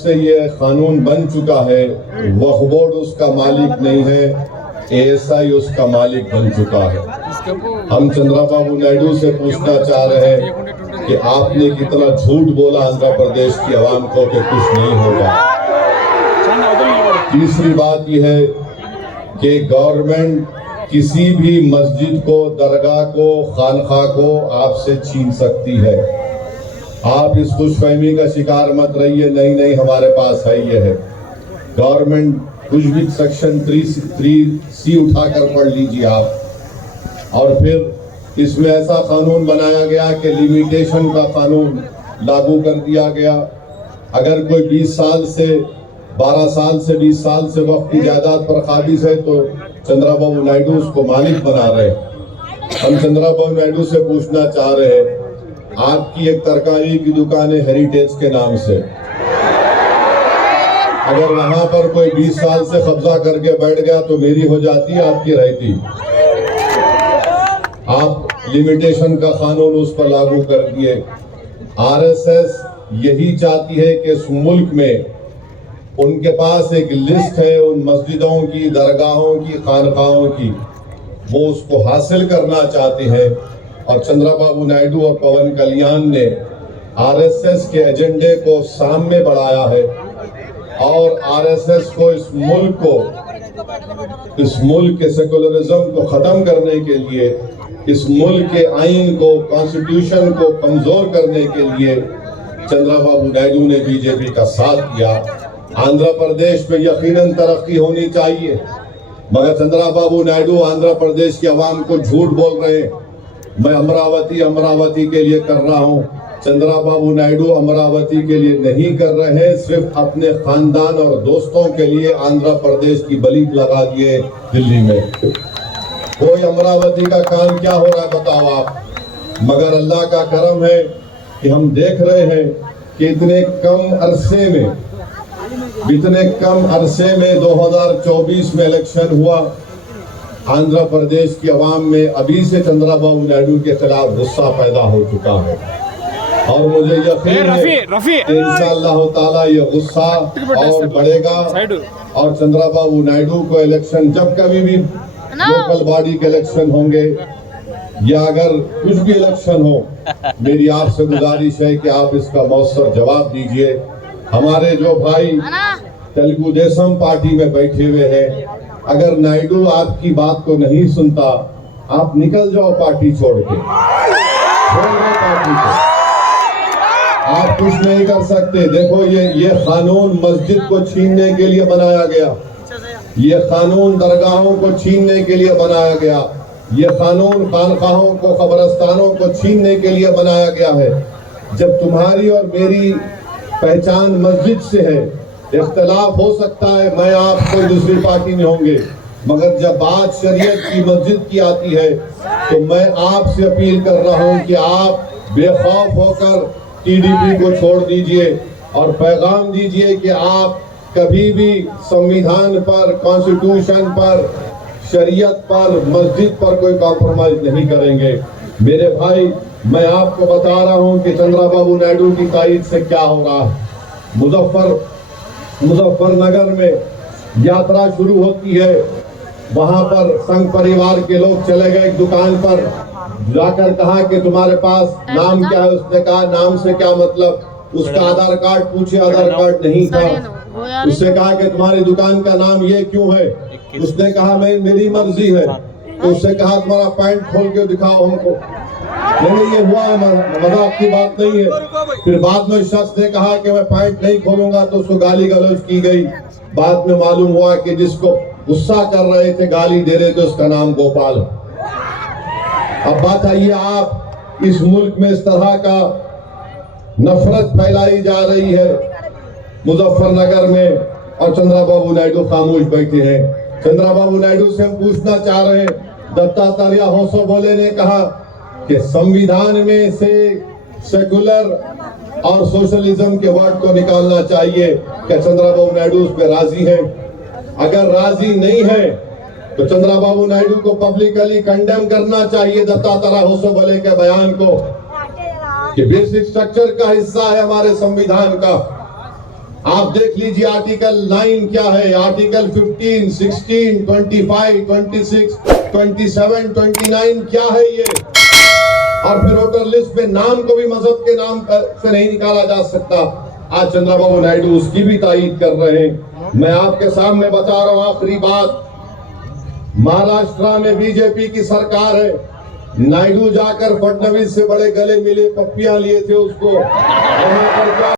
से ये कानून बन चुका है, वक्फ बोर्ड उसका मालिक नहीं है, एएसआई उसका मालिक बन चुका है। हम चंद्रबाबू नायडू से पूछना चाह रहे हैं कि आपने कितना झूठ बोला आंध्र प्रदेश की आवाम को कि कुछ नहीं होगा। तीसरी बात यह है कि गवर्नमेंट किसी भी मस्जिद को, दरगाह को, खानखा को आपसे छीन सकती है। आप इस खुशफहमी का शिकार मत रहिए, नहीं हमारे पास है, ये है गवर्नमेंट। कुछ भी सेक्शन 3C उठाकर पढ़ लीजिए आप। और फिर इसमें ऐसा कानून बनाया गया कि लिमिटेशन का कानून लागू कर दिया गया। अगर कोई 20 साल से 12 साल से 20 साल से वक्त की जायदाद पर काबिज है तो चंद्रबाबू नायडू उसको मालिक बना रहे। हम चंद्रबाबू नायडू से पूछना चाह रहे हैं, आपकी एक तरकारी की दुकान है हेरिटेज के नाम से, अगर वहां पर कोई 20 साल से कब्जा करके बैठ गया तो मेरी हो जाती, आपकी रहती। आप लिमिटेशन का कानून उस पर लागू कर दिए। आरएसएस यही चाहती है कि इस मुल्क में उनके पास एक लिस्ट है उन मस्जिदों की, दरगाहों की, खानकाहों की, वो उसको हासिल करना चाहते हैं। और चंद्रबाबू नायडू और पवन कल्याण ने आरएसएस के एजेंडे को सामने बढ़ाया है और आरएसएस को इस मुल्क के सेकुलरिज्म को खत्म करने के लिए, इस मुल्क के आइन को, कॉन्स्टिट्यूशन को कमजोर करने के लिए चंद्रबाबू नायडू ने बीजेपी का साथ दिया। आंध्र प्रदेश में यकीनन तरक्की होनी चाहिए, मगर चंद्रबाबू नायडू आंध्र प्रदेश की आवाम को झूठ बोल रहे हैं। मैं अमरावती के लिए कर रहा हूं। चंद्रबाबू नायडू अमरावती के लिए नहीं कर रहे हैं, सिर्फ अपने खानदान और दोस्तों के लिए आंध्र प्रदेश की बलि लगा दिए दिल्ली में। कोई अमरावती का काम क्या हो रहा है बताओ आप। मगर अल्लाह का करम है कि हम देख रहे हैं कि इतने कम अरसे में 2024 में इलेक्शन हुआ। आंध्र प्रदेश की आवाम में अभी से चंद्रबाबू नायडू के खिलाफ गुस्सा पैदा हो चुका है और मुझे यकीन है कि इंशाअल्लाह ताला ये गुस्सा और बढ़ेगा और चंद्रबाबू नायडू को इलेक्शन, जब कभी भी लोकल बॉडी के इलेक्शन होंगे या अगर कुछ भी इलेक्शन हो, मेरी आपसे गुजारिश है कि आप इसका मौसर जवाब दीजिए। हमारे जो भाई तेलुगु देशम पार्टी में बैठे हुए हैं, अगर नायडू आपकी बात को नहीं सुनता, आप निकल जाओ पार्टी छोड़ के, पार्टी को। आप कुछ नहीं कर सकते। देखो ये कानून मस्जिद को छीनने के लिए बनाया गया, ये कानून दरगाहों को छीनने के लिए बनाया गया, ये कानून खानकाहों को, कब्रिस्तानों को छीनने के लिए बनाया गया है। जब तुम्हारी और मेरी पहचान मस्जिद से है, इख्तिलाफ हो सकता है, मैं आप कोई दूसरी पार्टी में होंगे, मगर जब बात शरीयत की, मस्जिद की आती है तो मैं आपसे अपील कर रहा हूं कि आप बेखौफ होकर टीडीपी को छोड़ दीजिए और पैगाम दीजिए कि आप कभी भी संविधान पर, कॉन्स्टिट्यूशन पर, शरीयत पर, मस्जिद पर कोई कॉम्प्रोमाइज नहीं करेंगे। मेरे भाई, मैं आपको बता रहा हूं कि चंद्रबाबू नायडू की तारीफ से क्या हो रहा है। मुजफ्फरनगर में यात्रा शुरू होती है, वहां पर संघ परिवार के लोग चले गए एक दुकान पर, जाकर कहा कि तुम्हारे पास नाम क्या है। उसने कहा नाम से क्या मतलब, उसका आधार कार्ड पूछे, आधार कार्ड नहीं था। उससे कहा कि तुम्हारी दुकान का नाम ये क्यों है। उसने कहा मेरी मर्जी है। तो उससे कहा तुम्हारा पैंट खोल के दिखाओ हमको। नहीं, ये हुआ है, मजाक की बात नहीं है। फिर बाद में शख्स ने कहा कि मैं पैंट नहीं खोलूंगा, तो उसको गाली गलौज की गई। बाद में मालूम हुआ कि जिसको गुस्सा कर रहे थे, गाली दे रहे थे, उसका नाम गोपाल है। अब बात आइए, आप इस मुल्क में इस तरह का नफरत फैलाई जा रही है मुजफ्फरनगर में, और चंद्रबाबू नायडू खामोश बैठे हैं। चंद्रबाबू नायडू से हम पूछना चाह रहे हैं, दत्तात्रेय होसोबोले ने कहा कि संविधान में से सेकुलर और सोशलिज्म के वर्ड को निकालना चाहिए। क्या चंद्रबाबू नायडू उस पर राजी है? अगर राजी नहीं है तो चंद्रबाबू नायडू को पब्लिकली कंडेम करना चाहिए दत्तात्रेय होसोबोले के बयान को, कि बेसिक स्ट्रक्चर का हिस्सा है हमारे संविधान का। आप देख लीजिए आर्टिकल 9 क्या है, आर्टिकल 15, 16, 25, 26, 27, 29 क्या है ये। और फिर वोटर लिस्ट में नाम को भी मजहब के नाम से नहीं निकाला जा सकता। आज चंद्रबाबू नायडू उसकी भी तायीद कर रहे हैं। मैं आपके सामने बता रहा हूं आखिरी बात, महाराष्ट्र में बीजेपी की सरकार है। नायडू जाकर फडणवीस से बड़े गले मिले, पप्पियां लिए थे उसको।